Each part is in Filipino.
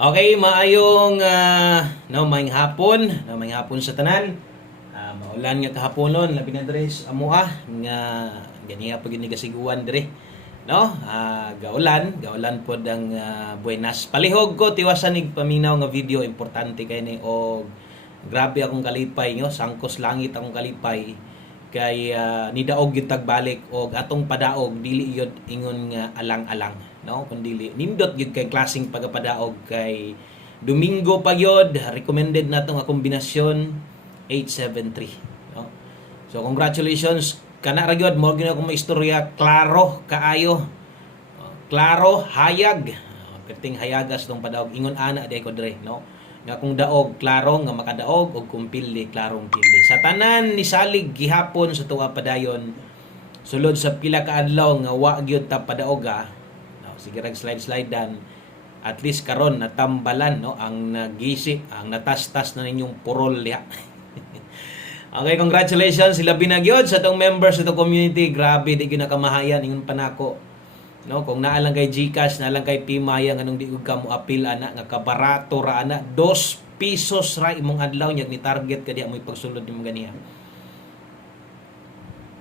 Okay, maayong maayong hapon sa tanan. Maulan nga kahaponon labi na diri sa amuha nga ganiya pag ni kasiguan diri. No? Gaulan pod ang buenas. Palihog ko tiwasan ig paminaw nga video importante kay ni og grabe akong kalipay nyo, sangkos langit akong kalipay kay nidaog gyud tagbalik og atong padaog dili yun ingon nga alang-alang, no, kundi nindot gyud kay klaseng pagapadaog kay Domingo pa gyud recommended nato nga kombinasyon 873, no. So congratulations kana ra gyud mo gyud akong maistorya klaro kaayo. Klaro hayag. Perting hayagas tong padaog ingon ana di ko dire, no, nga kung daog klaro nga makadaog og kung pildi klarong pildi sa tanan ni salig gihapon sa tuwa padayon sulod sa pila ka adlaw nga wa gyud ta padaoga, no, sige rag slide dan at least karon natambalan, no, ang nagisi ang natastas na ninyong purol diha. Okay, congratulations sila binagyod sa tong members sa tong community. Grabe di gyud nakamahayan ingon panako, no, kung naa lang kay GCash, naa lang kay Pimaya nganong di ug ka mo apil ana nga kabarato ra ana 2 pesos ra imong adlaw nyag ni target ka diha mo pagsulod nimo ganiya.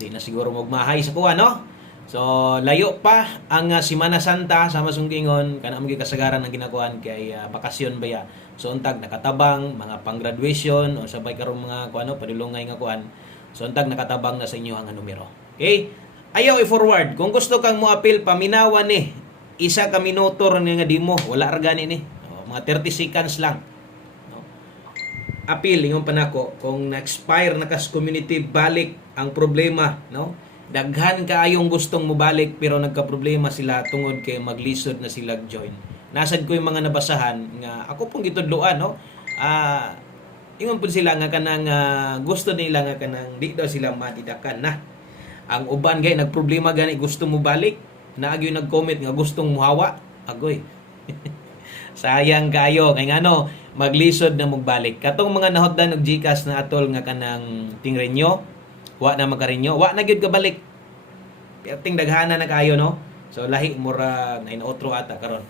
Di na siguro magmahay sa kuha, no. So layo pa ang Semana Santa sa masunggingon kana mo kasagaran ang ginakuan kay bakasyon baya. So untag nakatabang mga pang-graduation o sabay karon mga kuano padulongay nga kuan. So untag nakatabang na sa inyo ang numero. Okay? Ayaw i-forward. Kung gusto kang mo-appeal, paminawan ni. Isa ka minuto rin nga di mo. Wala argani ni. Mga 30 seconds lang. No? Appeal, yung panako. Kung na-expire na kas community, balik ang problema. No? Daghan kaayong gustong mo balik, pero nagka-problema sila tungod kay maglisod na sila join. Nasad ko yung mga nabasahan nga ako pong gitudloan, no? Ingon po sila nga kanang gusto nila nga kanang di daw sila matidakan na. Ang uban gay nagproblema gani gusto mo balik, naagyo nag-comment nga gustong muhawa, agoy. Sayang kayo kay ngano maglisod na magbalik. Katong mga nahotdan og GCash na atol nga kanang tingrenyo, wa na makarenyo, wa na gyud ka balik. Perting daghana na kayo, no. So lahi mura 9 otro ata karon.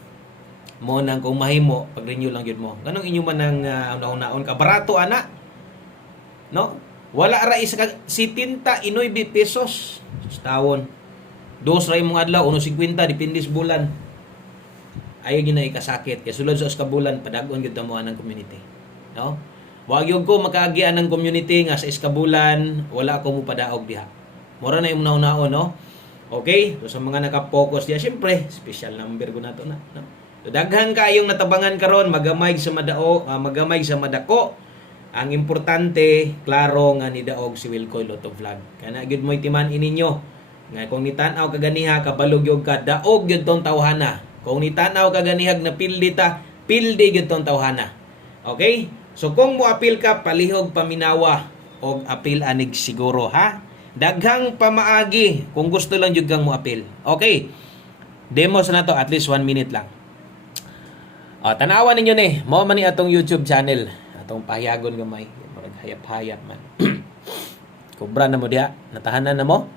Mo nang kung mahimo pag renew lang gyud mo. Ganong inyo man nang una-unaon ka barato ana. No? Wala ra isa ka 70 pesos sa taon. Dos ra imong adlaw 1.50 depende sa bulan. Ay gyud na ikasakit kay sulod sa iskabulan padag-on gyud mo anang community. No? Wa gyud ko makaagian ng community nga sa iskabulan wala ko mo padaog diha. Mura na imong nauna-on, no? Okay? So sa mga naka-focus diha, syempre special number ko nato na, no? So, daghan kayong natabangan karon magamay sa magamay sa madako. Ang importante, klaro nga nidaog si Wilcoy Lotto Vlog. Kana gyud mo itiman ininyo nga kung nitanaw ka ganiha kabalog gyud ka daog gyud tong tawhana. Kung nitanaw ka ganihag na pildi ta, pildi gyud tong tawhana. Okay? So kung mo apil ka palihog paminawa og apil anig siguro, ha? Daghang pamaagi kung gusto lang gyud kang mo apil. Okay? Demo sa nato at least 1 minute lang. Tanawan ninyo ni, mo man ni atong YouTube channel. Atong pahiyagon gamay, murag hayap-hayap man. Kubra na mo diha, natahanan na mo.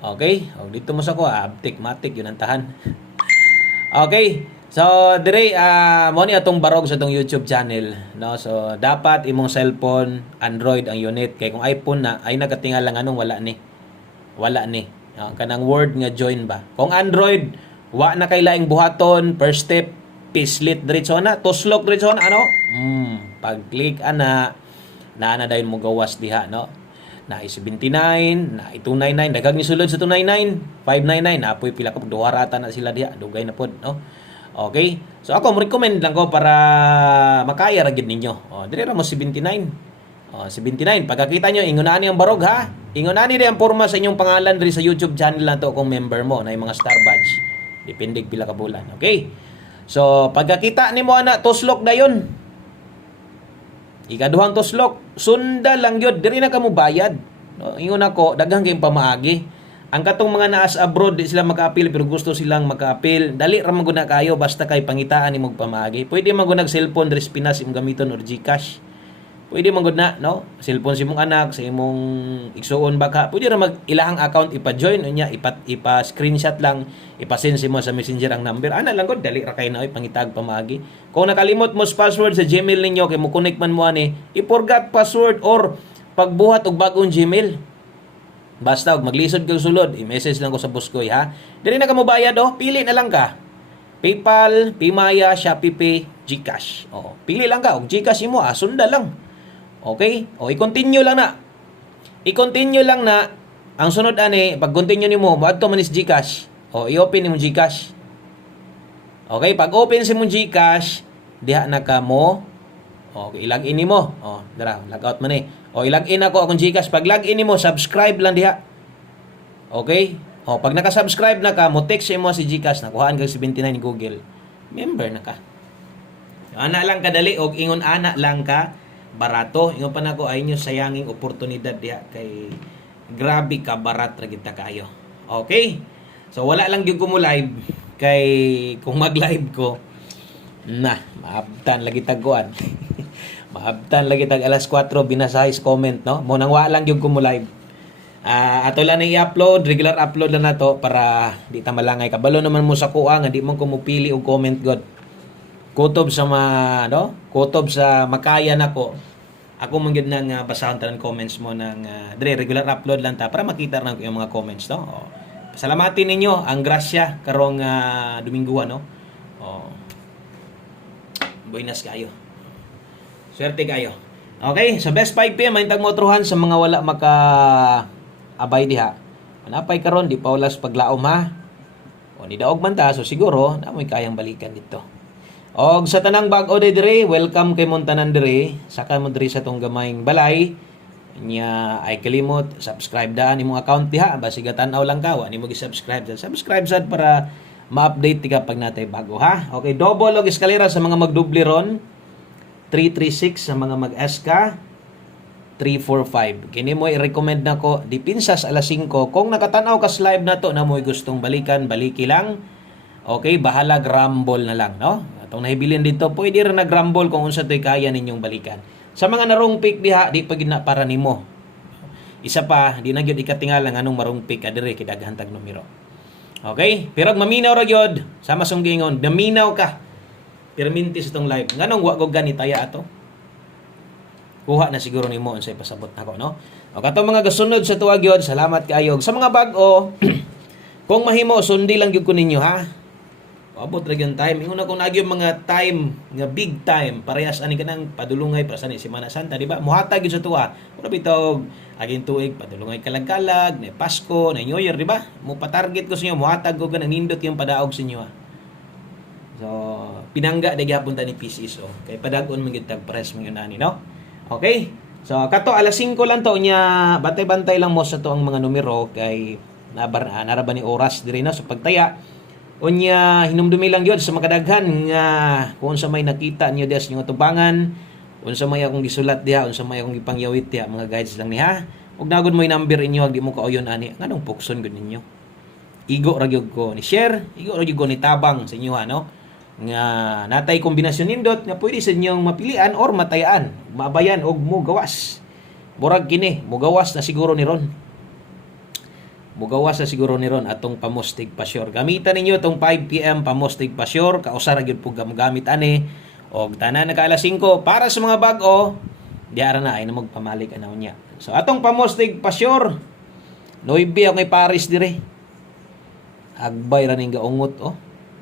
Okay? O dito mo sa ko, abtik matik yun ang tahan. Okay. So dire mo ni atong barog sa atong YouTube channel, no? So dapat imong cellphone Android ang unit kay kung iPhone na ay nagatingal lang anong wala ni. Wala ni. Kanang word nga join ba. Kung Android, wa na kay laing buhaton, first step pislit diretso na, tuslok diretso na, ano? Pag-click ana, na dayon mo gawas diha, no? Na i-79, na i-299, daghang ni sulod sa 299, 599, apoy pila ka duharata na sila diha, dugay na pod, no? Okay? So ako mo recommend lang ko para makaya ra gid ninyo. Dire ra mo 79. 79. Pagkakita nyo, ingon ani ang barog, ha? Ingon ani ang porma sa inyong pangalan diri sa YouTube channel na to kung member mo na yung mga star badge. Depende pila ka bulan, okay? So, pagkakita nimo ana tuslok dayon. Ikaduhang tuslok, sunda lang gyud, diri na kamo bayad. No, ingon ako, daghang kay pamaagi. Ang katong mga naas abroad di sila maka-appeal pero gusto silang maka-appeal. Dali ra man gud na kayo basta kay pangitaan nimo pamaagi. Pwede man gud nag cellphone diri sa Pinas imong gamiton or GCash. Pwede man gud na, no? Cellphone si mong anak, sa imong igsuon baka, pwede ra mag ilahang account ipa-join unya, ipa-screenshot lang, ipa-send si mo sa Messenger ang number. Ana lang gud, dali ra kay na oy pangitag pamaagi. Kung nakalimot mo sa password sa Gmail ninyo kay mo connect man mo ani, i-forgot password or pagbuhat og bagong Gmail. Basta og maglisod kag sulod, i-message lang ko sa Buskoy ha. Dili na ka mo bayad oh, pili na lang ka. PayPal, Paymaya, ShopeePay, GCash. Oh, pili lang ka og GCash imo, sunda lang. Okay? O, i-continue lang na. I-continue lang na. Ang sunod ani, pag continue nimo, moadto man is GCash. O, i-open nimo GCash. Okay? Pag open si mong GCash, diha na ka mo. Okay, i-log in nimo. O, dara, log out man eh. O, i-log in ako akong GCash. Pag log in nimo, subscribe lang diha. Okay? O, pag naka-subscribe na ka, mo text mo si GCash, nakuhaan ka 79 ni Google. Member na ka. Ana lang kadali og ingon ana lang ka barato. Ingon pa nako ay inyo sayanging oportunidad diha kay grabe ka barat ra kita kayo. Okay? So wala lang gyud ko mo live kay kung mag-live ko na maabtan lagi tagkuan. Maabtan lagi tag alas 4 binasahis comment no. Mo nang wala lang gyud ko mo live. Ato lang i-upload, regular upload lang nato para di ta malangay kabalo naman mo sa kuha nga di man ko mupili og comment god. Kutob sa kutob sa makaya nako. Ako man gyud nang basahon tanan comments mo ng dire regular upload lang ta para makita ra ko yung mga comments no. Oh. Pasalamatin ninyo ang grasya karong Domingo no. Oh. Buenas kayo. Swerte kayo. Okay, so best 5 PM mahintag mo truhan sa mga wala maka abay diha. Manapay karon di pa wala sa paglaom ha. O ni daog man ta so siguro na mo'y kayang balikan dito. Og sa tanang bag-o dire, welcome kay Montanan dire. Saka mo dire sa tong gamayng balay. Nya ay kalimot subscribe daan imong account diha basi gatan-aw lang ka wa nimo gi-subscribe. Subscribe sad para ma-update ti pag natay bago ha. Okay, double og eskalera sa mga magdubli ron. 336 sa mga mag-SK. 345. Kini mo i-recommend nako dipinsas alas 5 kung nakatan-aw ka sa live nato na mo'y gustong balikan, baliki lang. Okay, bahala grumble na lang, no? Atong nahibilin dito, pwede rin nag-grumble kung unsa to'y kaya ninyong balikan. Sa mga narong pick diha, di pa gid na para nimo. Isa pa, di na gyud ikatingala nga anong marong pick adire kay daghan tag numero. Okay? Pero maminaw ra gyud, sama sunggingon, naminaw ka. Perminti sa tong live. Nganong wa ko ganitaya ato? Kuha na siguro nimo unsay pasabot nako, no? O kato mga gasunod sa tuwa gyud, salamat kaayo. Sa mga bag-o, kung mahimo sundi lang gyud ko ninyo ha. Abot ra gyud time. Ingon ako nagyo mga time nga big time parehas ani kanang padulungay para sa Semana Santa, di ba? Muhatag gyud sa tuwa. Ura bitog aging tuig padulungay kalag-kalag, na Pasko, na New Year, di ba? Mo pa-target ko sa inyo, muhatag ko kanang nindot yung padaog sa inyo ha. So, pinangga na gyapon ta ni PCs kay padagon man gyud tag press man ani, no? Okay? So, kato alas 5 lang to nya bantay-bantay lang mo sa to ang mga numero kay naraba ni oras diri na sa pagtaya. Unya hinumdumi lang gyud sa makadaghan nga kung sa may nakita niyo des yung atubangan, unsa may akong gisulat diha, unsa may akong gipangyawit diha, mga guides lang ni ha. Ug nagod mo yung number inyo ag di mo kauyon ani. Nganong pukson gud ninyo? Igo ra gyud ko ni share, igo ra gyud ko ni tabang sa inyo ha, no? Nga natay kombinasyon nindot nga pwede sa inyong mapilian or matayaan, mabayan og mugawas. Murag kini, mugawas na siguro ni ron. Mugawas na siguro ni ron atong pamustig pasyor. Gamitan ninyo itong 5 PM pamustig pasyor. Kausara gyud po gamit ani. O tanan na ka alas 5 para sa mga bag-o. Diara na ay na magpamalik anaw niya. So atong pamustig pasyor. Noibi ako kay Paris dire. Agbay ra ning gaungot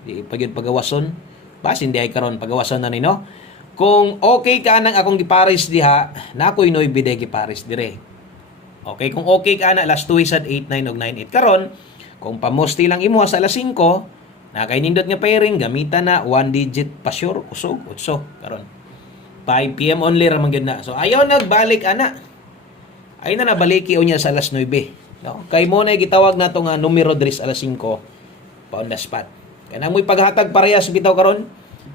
Di pagyud pagawason. Basin di ay karon pagawason na ni no. Kung okay ka nang akong giparis diha, na ako'y noibi di giparis dire. Okay, kung okay ka na alas 2 sad 8, 9 ug 9, 8 karon, kung pamusti lang imo sa alas 5, na kay nindot nga pairing gamitan na 1 digit pa sure usog 8 karon. 5 PM only ra man gyud na. So ayaw nagbalik ana. Ay na nabaliki unya sa alas 9. No? Kay mo na gitawag nato nga numero dres alas 5 pa on the spot. Kaya na mo'y paghatag parehas bitaw karon,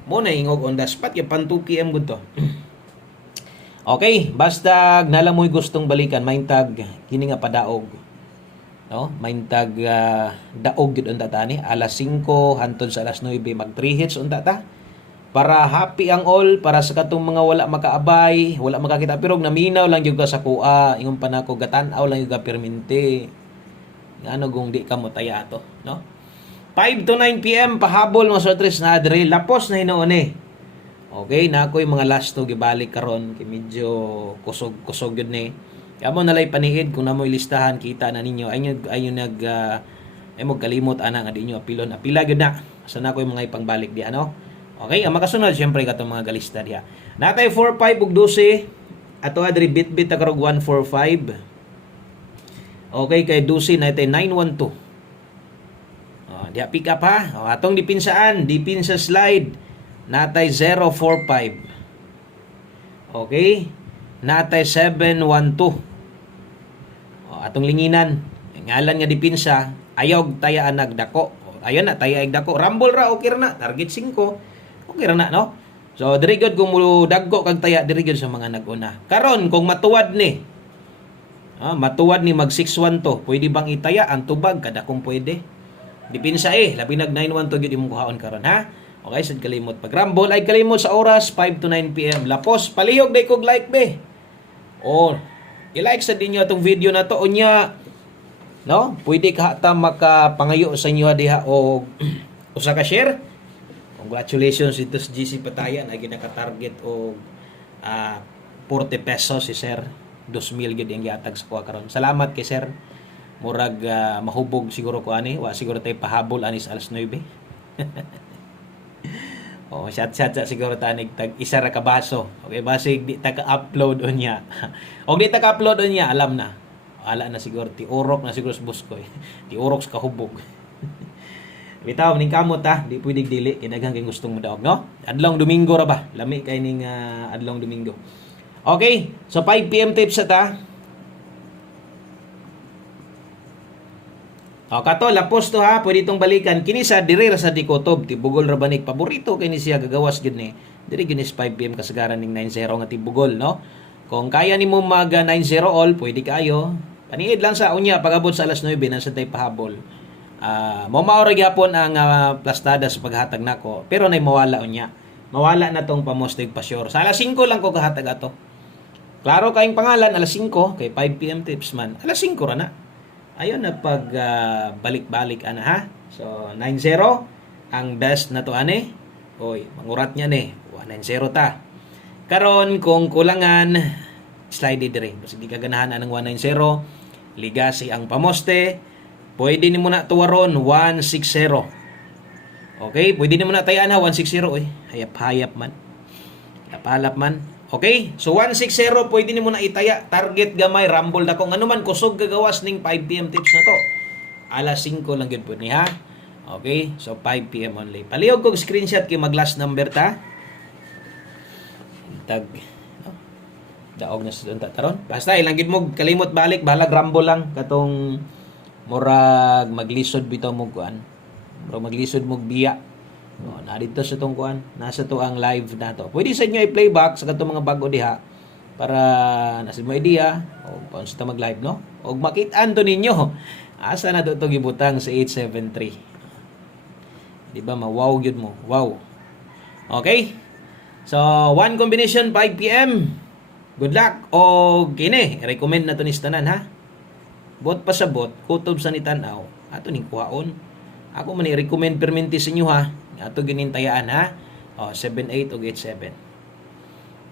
mo na ingog on the spot yung pan 2 PM gud to. Okay, basta nala mo'y gustong balikan, maintag kini nga padaog. No? Maintag daog gyud unta ta ni alas 5 hantod sa alas 9 mag 3 hits unta ta. para happy ang all, para sa katong mga wala makaabay, wala makakita pero naminaw lang jud ka sa kuha, ingon pa nako gatan-aw lang jud ka perminti. Ano kung di ka mo taya to, no? 5 to 9 PM pahabol mga sotres na adre lapos na hinuon eh. Okay, na ako yung mga last to gibalik karon kay medyo kusog yun ni. Kaya mo nalay paniid kung namoy listahan kita na ninyo ay nag ay mo kalimot ana nga di nyo apilon apila gyud na. Sa na ko yung mga ipangbalik di ano. Okay, ang makasunod syempre katong mga galista diha. Natay 45 ug 12 ato adri bit karog 145. Okay, kay 12 natay 912. Diha pick up ha. Atong dipinsaan, dipinsa slide natay 045. Okay? Natay 712. Atong linginan, ngalan nga dipinsa, ayaw tayaan nagdako. Ayan na, tayaig dako. Rumble ra, okay ra na. Target 5. Okay ra na, no? So, diri gyud kung dagko kag taya, diri gyud sa mga nag-una. Karon, kung matuwad ni, matuwad ni mag 6-1 to, pwede bang itaya ang tubag? Kada kung pwede. Dipinsa labi nag 9-1 to gyud imong kuhaon karon, ha? Okay, sad kalimot. Pag rumble ay kalimot sa oras 5 to 9 PM. Lapos palihog day kog like be. I-like sa dinyo atong video na to unya. No? Pwede ka ta makapangayo sa inyo diha o usa ka share. Congratulations ito si GC Patayan ay ginaka-target og 40 pesos si Sir. 2,000 gyud ang gihatag sa kuha karon. Salamat kay Sir. Murag mahubog siguro ko ani, wa siguro tay pahabol anis alas 9. Chat siguro tanig tag isa ra ka baso. Okay, basig di ta ka-upload unya. Og di ta ka-upload unya, alam na. Ala na siguro ti urok na siguro sa buskoy. Ti urok sa kahubog. Bitaw ning kamot di pwede dili kay daghang kay gustong modaog, no? Adlong Domingo ra ba? Lami kay ning adlong Domingo. Okay, so 5 PM tips ta. Kato lapos to ha, pwede itong balikan kini sa diri ra sa Dikotob tibugol ra banik paborito kay ni siya gagawas gid ni. Diri gid 5 PM kasagaran ning 90 nga tibugol, no? Kung kaya nimo mag 90 all, pwede kayo. Paniid lang sa unya pagabot sa alas 9 na sa tay pahabol. Maura gyapon ang plastada sa paghatag nako, pero nay mawala unya. Mawala na tong pamostig pa sure. Sa alas 5 lang ko gahatag ato. Klaro kaayong pangalan alas 5 kay 5 PM tips man. Alas 5 ra na. Ayun na pag balik-balik ana ha. So 90 ang best na to ani. Oy, mangurat niya ni. 190 ta. Karon kung kulangan slide dire. Kasi di ka ganahan anang 190. Ligasi ang pamoste. Pwede ni mo na tuwaron 160. Okay, pwede ni mo na tayaan ha 160 oy. Hayap-hayap man. Hayap-halap man. Okay? So 160 pwede nimo na itaya, target gamay, rumble dako. Ano man kusog gagawas ning 5 PM tips na to. Alas 5 lang gyud pud ni ha. Okay? So 5 PM only. Palihog kog screenshot kay mag last number ta. Tag daog na sa taron. Basta ilang gid mo kalimot balik, balag rumble lang katong murag maglisod bitaw mo kuan. Murag maglisod mo biya. Na dito sa tong kuan, nasa to ang live na to. Pwede sa inyo i-playback sa katong mga bago diha para nasa mo idea o paano sa mag-live, no? Og makit-an to ninyo. Asa na to gibutang sa 873. Di ba ma-wow gyud mo? Wow. Okay? So, one combination 5 PM. Good luck og kini, recommend na to ni tanan ha. Bot pa sa bot, kutob sa nitanaw, ato ning kuhaon. Ako man i-recommend perminti sa inyo ha. Ato ginintayaan ha. 78 og 87.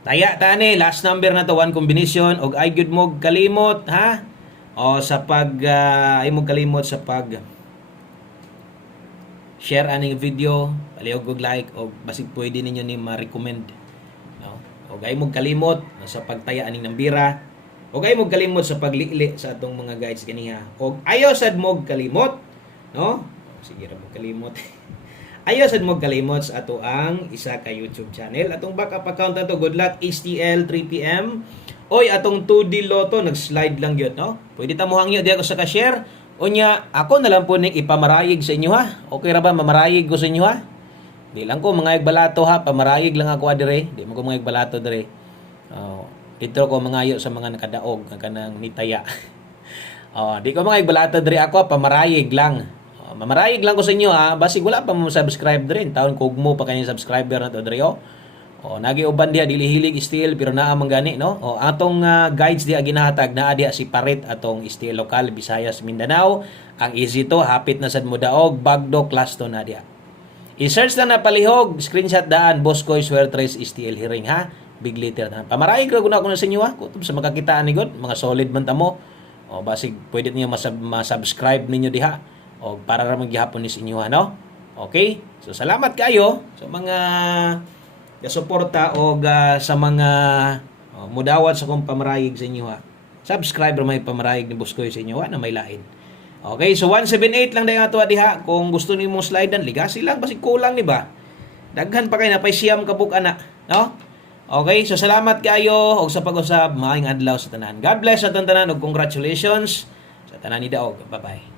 Taya tani last number na to one combination og ay gyud mo kalimot ha. Sa pag ay mo kalimot sa pag share aning video, palihog og like og basig pwede ninyo ni ma-recommend. No? Og ay mo kalimot sa pagtaya aning nambira. Og ay mo kalimot sa paglili sa atong mga guides kaniha. Og ayo sad mo kalimot, no? Sige ra mo kalimot. Ayaw sad mo kalimot sa ato ang isa ka YouTube channel. Atong backup account ato Good Luck HTL 3 PM. Oy atong 2D Lotto nag-slide lang gyud, no? Pwede ta mo hangyo di ako sa ka-share. Unya ako na lang po ning ipamarayig sa inyo ha. Okay ra ba mamarayig ko sa inyo ha? Di lang ko mga balato ha, pamarayig lang ako adire. Di mo ko mga balato dire. Dito ko mangayo sa mga nakadaog kanang nitaya. Di ko mga balato dire ako pamarayig lang. Mamarayig lang ko sa inyo basig wala pa mo subscribe rin. Taon kog mo pa kanyang subscriber na to diri nagi uban diha dili hilig steel pero naa man gani no. Atong guides diha ginahatag naa diha si Parit atong steel lokal Visayas Mindanao. Ang easy to hapit na sad mo daog Bagdo class to na diha. I-search lang na palihog, screenshot daan, Boscoy Suertres STL Hearing ha. Big letter na. Pamarayig ra guna ko na sa inyo kung sa makakitaan ni God, mga solid man ta mo. Basig pwede niyo ma-subscribe ninyo diha para ra magyapon ni sa inyo no. Okay? So salamat kayo sa mga suporta o sa mga mudawat sa kong pamarayig sa inyo Subscribe ra may pamarayig ni Boscoy sa inyo na may lain. Okay, so 178 lang dayon ato diha. Kung gusto nimo slidean, ligasi lang basig kulang ni ba. Daghan pa kay na pay siyam kabuk ana, no? Okay, so salamat kayo og sa pag-usab. Maayong adlaw sa tanan. God bless sa tanan ug congratulations sa tanan ni daog. Bye-bye.